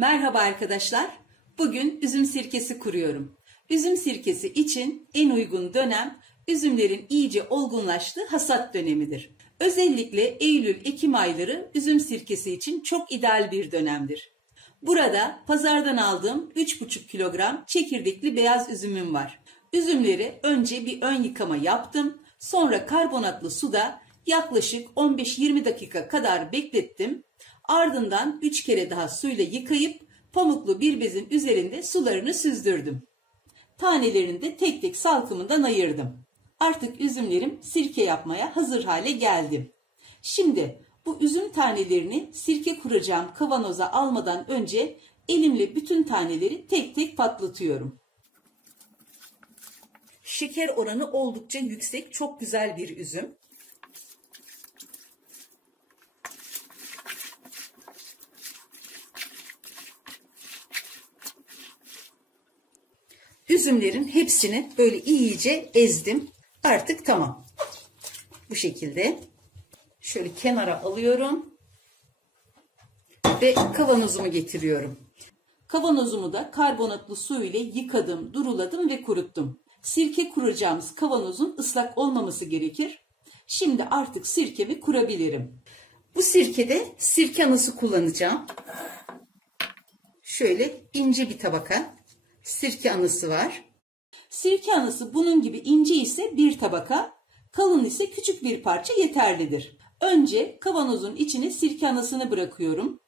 Merhaba arkadaşlar. Bugün üzüm sirkesi kuruyorum. Üzüm sirkesi için en uygun dönem üzümlerin iyice olgunlaştığı hasat dönemidir. Özellikle Eylül-Ekim ayları üzüm sirkesi için çok ideal bir dönemdir. Burada pazardan aldığım 3,5 kilogram çekirdekli beyaz üzümüm var. Üzümleri önce bir ön yıkama yaptım. Sonra karbonatlı suda yaklaşık 15-20 dakika kadar beklettim. Ardından 3 kere daha suyla yıkayıp pamuklu bir bezin üzerinde sularını süzdürdüm. Tanelerini de tek tek salkımından ayırdım. Artık üzümlerim sirke yapmaya hazır hale geldi. Şimdi bu üzüm tanelerini sirke kuracağım kavanoza almadan önce elimle bütün taneleri tek tek patlatıyorum. Şeker oranı oldukça yüksek, çok güzel bir üzüm. Üzümlerin hepsini böyle iyice ezdim. Artık tamam. Bu şekilde şöyle kenara alıyorum ve kavanozumu getiriyorum. Kavanozumu da karbonatlı su ile yıkadım, duruladım ve kuruttum. Sirke kuracağımız kavanozun ıslak olmaması gerekir. Şimdi artık sirkemi kurabilirim. Bu sirkede sirke anası kullanacağım. Şöyle ince bir tabaka sirke anası var. Sirke anası bunun gibi ince ise bir tabaka, kalın ise küçük bir parça yeterlidir. Önce kavanozun içine sirke anasını bırakıyorum.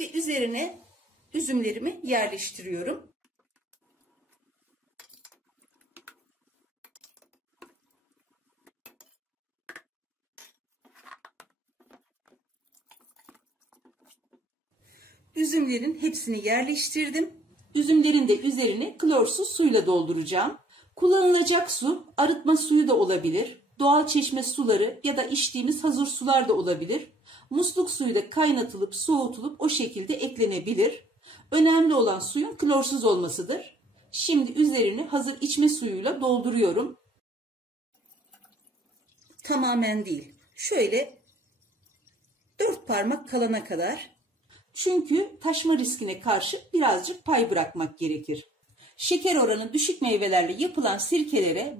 Ve üzerine üzümlerimi yerleştiriyorum. Üzümlerin hepsini yerleştirdim. Üzümlerin de üzerine klorsuz suyla dolduracağım. Kullanılacak su arıtma suyu da olabilir. Doğal çeşme suları ya da içtiğimiz hazır sular da olabilir. Musluk suyu da kaynatılıp soğutulup o şekilde eklenebilir. Önemli olan suyun klorsuz olmasıdır. Şimdi üzerini hazır içme suyuyla dolduruyorum. Tamamen değil. Şöyle 4 parmak kalana kadar. Çünkü taşma riskine karşı birazcık pay bırakmak gerekir. Şeker oranı düşük meyvelerle yapılan sirkelere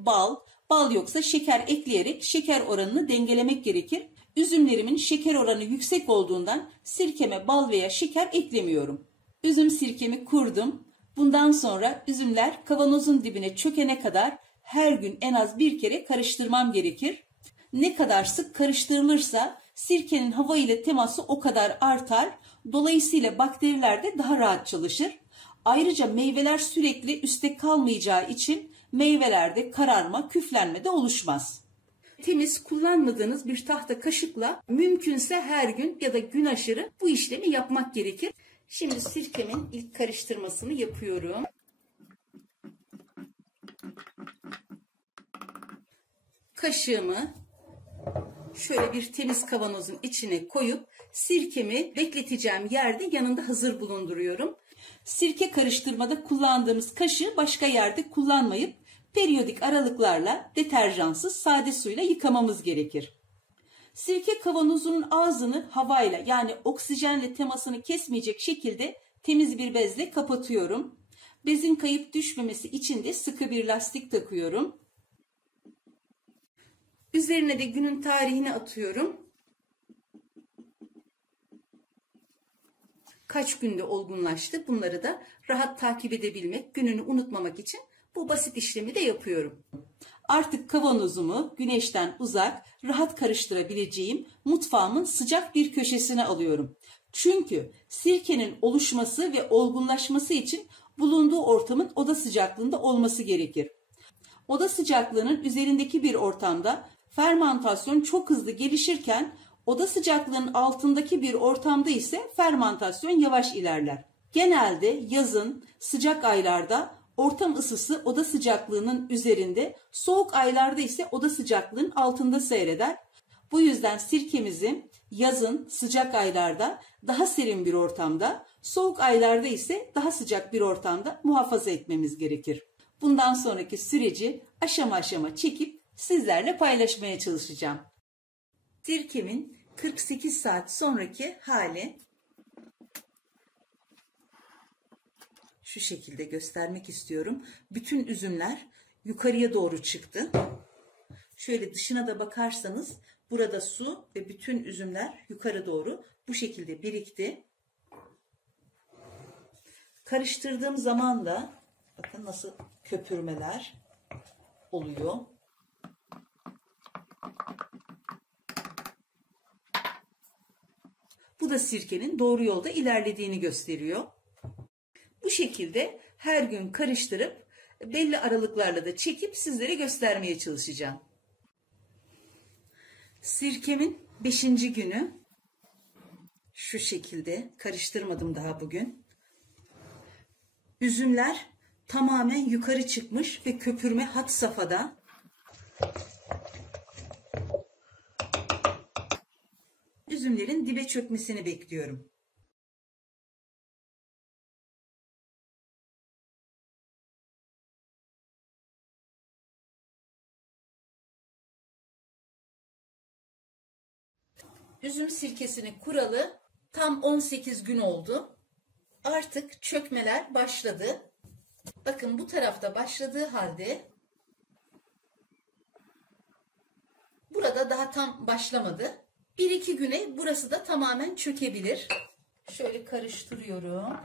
bal yoksa şeker ekleyerek şeker oranını dengelemek gerekir. Üzümlerimin şeker oranı yüksek olduğundan sirkeme bal veya şeker eklemiyorum. Üzüm sirkemi kurdum. Bundan sonra üzümler kavanozun dibine çökene kadar her gün en az bir kere karıştırmam gerekir. Ne kadar sık karıştırılırsa sirkenin hava ile teması o kadar artar. Dolayısıyla bakteriler de daha rahat çalışır. Ayrıca meyveler sürekli üstte kalmayacağı için meyvelerde kararma, küflenme de oluşmaz. Temiz kullanmadığınız bir tahta kaşıkla mümkünse her gün ya da gün aşırı bu işlemi yapmak gerekir. Şimdi sirkemin ilk karıştırmasını yapıyorum. Kaşığımı şöyle bir temiz kavanozun içine koyup sirkemi bekleteceğim yerde yanında hazır bulunduruyorum. Sirke karıştırmada kullandığımız kaşığı başka yerde kullanmayıp periyodik aralıklarla deterjansız sade suyla yıkamamız gerekir. Sirke kavanozunun ağzını havayla yani oksijenle temasını kesmeyecek şekilde temiz bir bezle kapatıyorum. Bezin kayıp düşmemesi için de sıkı bir lastik takıyorum. Üzerine de günün tarihini atıyorum. Kaç günde olgunlaştı bunları da rahat takip edebilmek, gününü unutmamak için bu basit işlemi de yapıyorum. Artık kavanozumu güneşten uzak, rahat karıştırabileceğim mutfağımın sıcak bir köşesine alıyorum. Çünkü sirkenin oluşması ve olgunlaşması için bulunduğu ortamın oda sıcaklığında olması gerekir. Oda sıcaklığının üzerindeki bir ortamda fermantasyon çok hızlı gelişirken oda sıcaklığının altındaki bir ortamda ise fermantasyon yavaş ilerler. Genelde yazın sıcak aylarda ortam ısısı oda sıcaklığının üzerinde, soğuk aylarda ise oda sıcaklığının altında seyreder. Bu yüzden sirkemizi yazın sıcak aylarda daha serin bir ortamda, soğuk aylarda ise daha sıcak bir ortamda muhafaza etmemiz gerekir. Bundan sonraki süreci aşama aşama çekip sizlerle paylaşmaya çalışacağım. Sirkemin 48 saat sonraki hali. Şu şekilde göstermek istiyorum. Bütün üzümler yukarıya doğru çıktı. Şöyle dışına da bakarsanız burada su ve bütün üzümler yukarı doğru bu şekilde birikti. Karıştırdığım zaman da bakın nasıl köpürmeler oluyor. Bu da sirkenin doğru yolda ilerlediğini gösteriyor. Bu şekilde her gün karıştırıp belli aralıklarla da çekip sizlere göstermeye çalışacağım. Sirkemin 5. günü. Şu şekilde karıştırmadım daha bugün. Üzümler tamamen yukarı çıkmış ve köpürme had safhada. Üzümlerin dibe çökmesini bekliyorum. Üzüm sirkesini kuralı tam 18 gün oldu. Artık çökmeler başladı. Bakın bu tarafta başladığı halde burada daha tam başlamadı. 1-2 güne burası da tamamen çökebilir. Şöyle karıştırıyorum.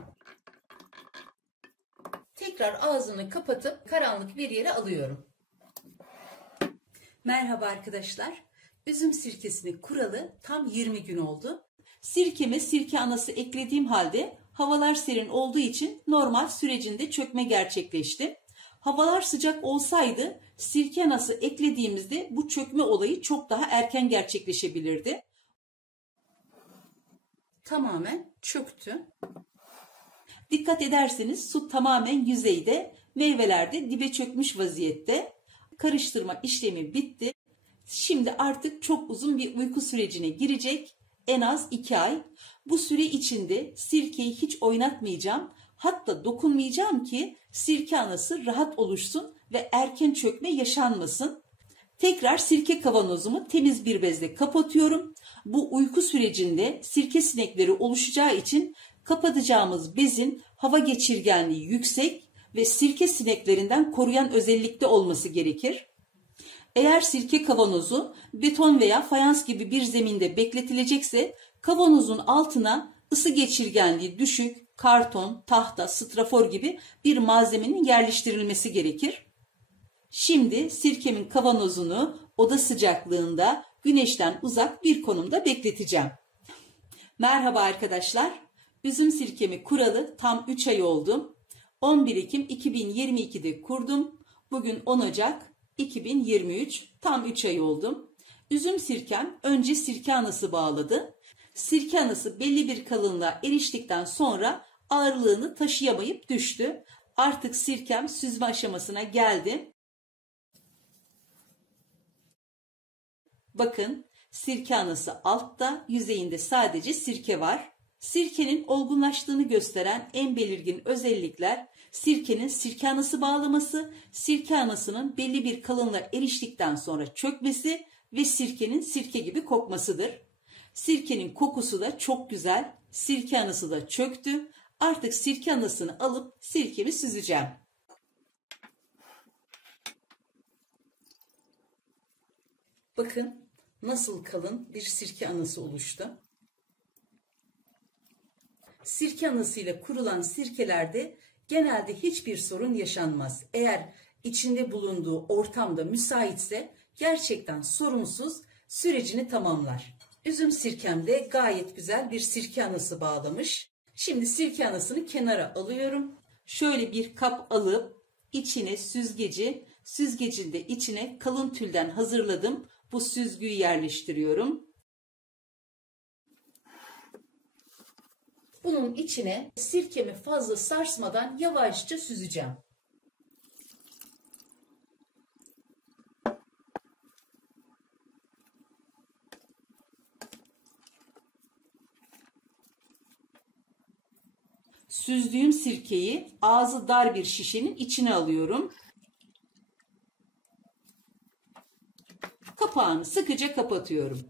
Tekrar ağzını kapatıp karanlık bir yere alıyorum. Merhaba arkadaşlar. Üzüm sirkesini kuralı tam 20 gün oldu. Sirkeme sirke anası eklediğim halde havalar serin olduğu için normal sürecinde çökme gerçekleşti. Havalar sıcak olsaydı sirke anası eklediğimizde bu çökme olayı çok daha erken gerçekleşebilirdi. Tamamen çöktü. Dikkat ederseniz su tamamen yüzeyde, meyveler de dibe çökmüş vaziyette. Karıştırma işlemi bitti. Şimdi artık çok uzun bir uyku sürecine girecek. En az 2 ay. Bu süre içinde sirkeyi hiç oynatmayacağım. Hatta dokunmayacağım ki sirke anası rahat oluşsun ve erken çökme yaşanmasın. Tekrar sirke kavanozumu temiz bir bezle kapatıyorum. Bu uyku sürecinde sirke sinekleri oluşacağı için kapatacağımız bezin hava geçirgenliği yüksek ve sirke sineklerinden koruyan özellikte olması gerekir. Eğer sirke kavanozu beton veya fayans gibi bir zeminde bekletilecekse kavanozun altına ısı geçirgenliği düşük karton, tahta, strafor gibi bir malzemenin yerleştirilmesi gerekir. Şimdi sirkemin kavanozunu oda sıcaklığında güneşten uzak bir konumda bekleteceğim. Merhaba arkadaşlar. Üzüm sirkemi kuralı tam 3 ay oldu. 11 Ekim 2022'de kurdum. Bugün 10 Ocak 2023, tam 3 ay oldum. Üzüm sirkem önce sirke anası bağladı. Sirke anası belli bir kalınlığa eriştikten sonra ağırlığını taşıyamayıp düştü. Artık sirkem süzme aşamasına geldi. Bakın sirke anası altta, yüzeyinde sadece sirke var. Sirkenin olgunlaştığını gösteren en belirgin özellikler sirkenin sirke anası bağlaması, sirke anasının belli bir kalınlığa eriştikten sonra çökmesi ve sirkenin sirke gibi kokmasıdır. Sirkenin kokusu da çok güzel, sirke anası da çöktü. Artık sirke anasını alıp sirkemi süzeceğim. Bakın nasıl kalın bir sirke anası oluştu. Sirke anasıyla kurulan sirkelerde genelde hiçbir sorun yaşanmaz. Eğer içinde bulunduğu ortamda müsaitse gerçekten sorunsuz sürecini tamamlar. Üzüm sirkemde gayet güzel bir sirke anası bağlamış. Şimdi sirke anasını kenara alıyorum. Şöyle bir kap alıp içine süzgecin de içine kalın tülden hazırladım. Bu süzgüyü yerleştiriyorum. Bunun içine sirkemi fazla sarsmadan yavaşça süzeceğim. Süzdüğüm sirkeyi ağzı dar bir şişenin içine alıyorum. Kapağını sıkıca kapatıyorum.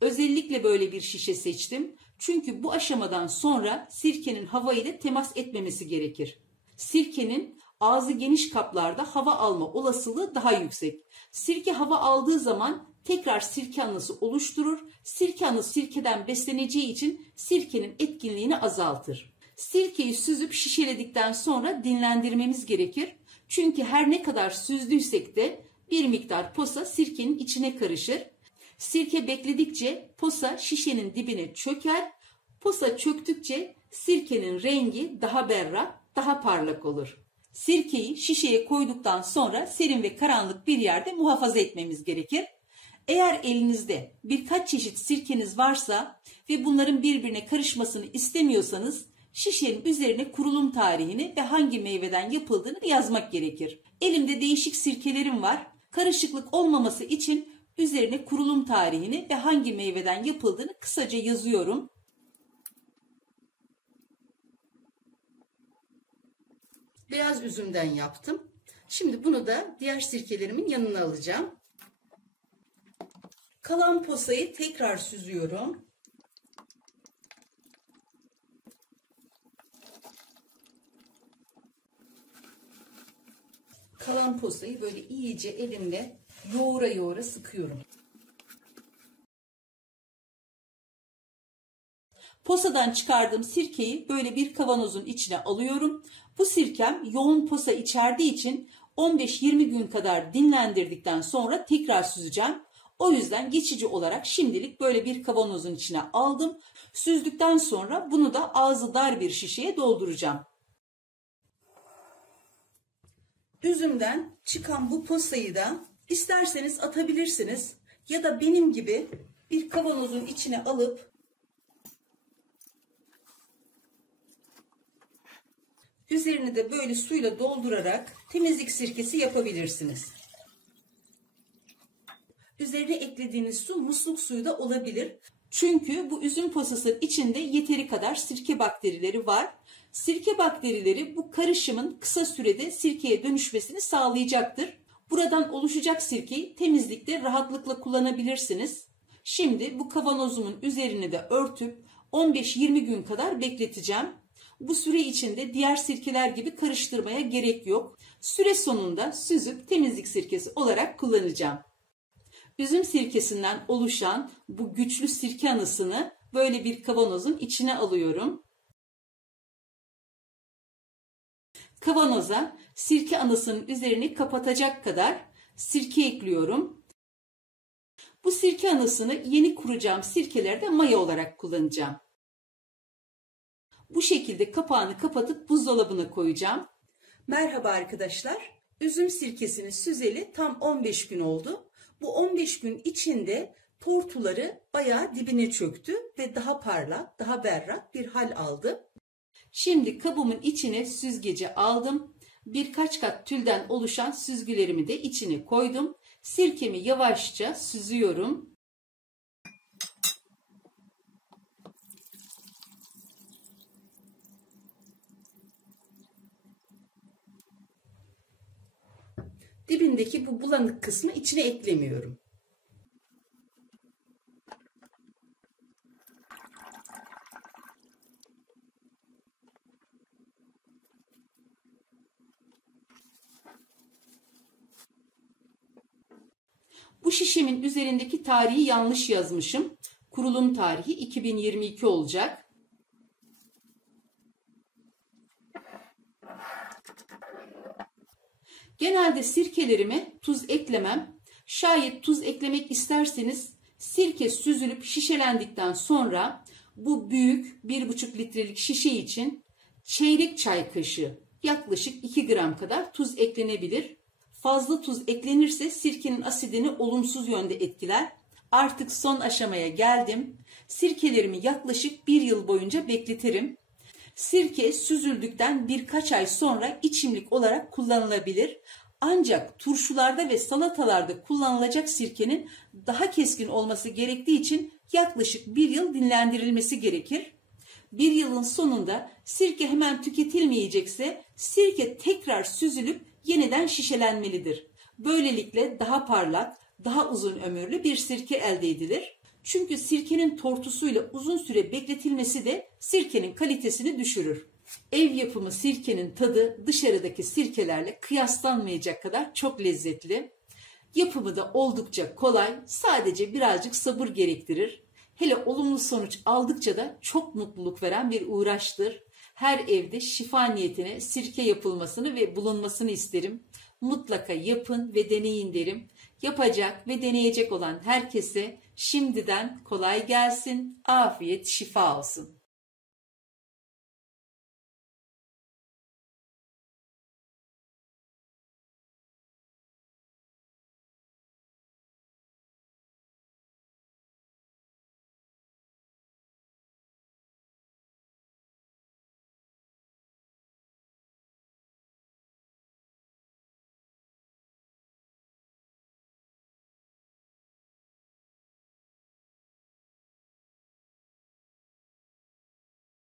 Özellikle böyle bir şişe seçtim. Çünkü bu aşamadan sonra sirkenin hava ile temas etmemesi gerekir. Sirkenin ağzı geniş kaplarda hava alma olasılığı daha yüksek. Sirke hava aldığı zaman tekrar sirke anası oluşturur. Sirke anası sirkeden besleneceği için sirkenin etkinliğini azaltır. Sirkeyi süzüp şişeledikten sonra dinlendirmemiz gerekir. Çünkü her ne kadar süzdüysek de bir miktar posa sirkenin içine karışır. Sirke bekledikçe posa şişenin dibine çöker. Posa çöktükçe sirkenin rengi daha berrak, daha parlak olur. Sirkeyi şişeye koyduktan sonra serin ve karanlık bir yerde muhafaza etmemiz gerekir. Eğer elinizde birkaç çeşit sirkeniz varsa ve bunların birbirine karışmasını istemiyorsanız şişenin üzerine kurulum tarihini ve hangi meyveden yapıldığını yazmak gerekir. Elimde değişik sirkelerim var. Karışıklık olmaması için üzerine kurulum tarihini ve hangi meyveden yapıldığını kısaca yazıyorum. Beyaz üzümden yaptım. Şimdi bunu da diğer sirkelerimin yanına alacağım. Kalan posayı tekrar süzüyorum. Kalan posayı böyle iyice elimle yoğura yoğura sıkıyorum. Posadan çıkardığım sirkeyi böyle bir kavanozun içine alıyorum. Bu sirkem yoğun posa içerdiği için 15-20 gün kadar dinlendirdikten sonra tekrar süzeceğim. O yüzden geçici olarak şimdilik böyle bir kavanozun içine aldım. Süzdükten sonra bunu da ağzı dar bir şişeye dolduracağım. Üzümden çıkan bu posayı da isterseniz atabilirsiniz ya da benim gibi bir kavanozun içine alıp üzerini de böyle suyla doldurarak temizlik sirkesi yapabilirsiniz. Üzerine eklediğiniz su musluk suyu da olabilir. Çünkü bu üzüm posasının içinde yeteri kadar sirke bakterileri var. Sirke bakterileri bu karışımın kısa sürede sirkeye dönüşmesini sağlayacaktır. Buradan oluşacak sirkeyi temizlikte rahatlıkla kullanabilirsiniz. Şimdi bu kavanozumun üzerini de örtüp 15-20 gün kadar bekleteceğim. Bu süre içinde diğer sirkeler gibi karıştırmaya gerek yok. Süre sonunda süzüp temizlik sirkesi olarak kullanacağım. Üzüm sirkesinden oluşan bu güçlü sirke anısını böyle bir kavanozun içine alıyorum. Kavanoza sirke anısının üzerini kapatacak kadar sirke ekliyorum. Bu sirke anısını yeni kuracağım sirkelerde maya olarak kullanacağım. Bu şekilde kapağını kapatıp buzdolabına koyacağım. Merhaba arkadaşlar. Üzüm sirkesini süzeli tam 15 gün oldu. Bu 15 gün içinde tortuları bayağı dibine çöktü ve daha parlak, daha berrak bir hal aldı. Şimdi kabımın içine süzgeci aldım. Birkaç kat tülden oluşan süzgülerimi de içine koydum. Sirkemi yavaşça süzüyorum. Dibindeki bu bulanık kısmı içine eklemiyorum. Bu şişemin üzerindeki tarihi yanlış yazmışım. Kurulum tarihi 2022 olacak. Genelde sirkelerime tuz eklemem. Şayet tuz eklemek isterseniz sirke süzülüp şişelendikten sonra bu büyük 1,5 litrelik şişe için çeyrek çay kaşığı yaklaşık 2 gram kadar tuz eklenebilir. Fazla tuz eklenirse sirkenin asidini olumsuz yönde etkiler. Artık son aşamaya geldim. Sirkelerimi yaklaşık 1 yıl boyunca bekletirim. Sirke süzüldükten birkaç ay sonra içimlik olarak kullanılabilir. Ancak turşularda ve salatalarda kullanılacak sirkenin daha keskin olması gerektiği için yaklaşık 1 yıl dinlendirilmesi gerekir. 1 yılın sonunda sirke hemen tüketilmeyecekse sirke tekrar süzülüp yeniden şişelenmelidir. Böylelikle daha parlak, daha uzun ömürlü bir sirke elde edilir. Çünkü sirkenin tortusuyla uzun süre bekletilmesi de sirkenin kalitesini düşürür. Ev yapımı sirkenin tadı dışarıdaki sirkelerle kıyaslanmayacak kadar çok lezzetli. Yapımı da oldukça kolay, sadece birazcık sabır gerektirir. Hele olumlu sonuç aldıkça da çok mutluluk veren bir uğraştır. Her evde şifa niyetine sirke yapılmasını ve bulunmasını isterim. Mutlaka yapın ve deneyin derim. Yapacak ve deneyecek olan herkese şimdiden kolay gelsin, afiyet, şifa olsun.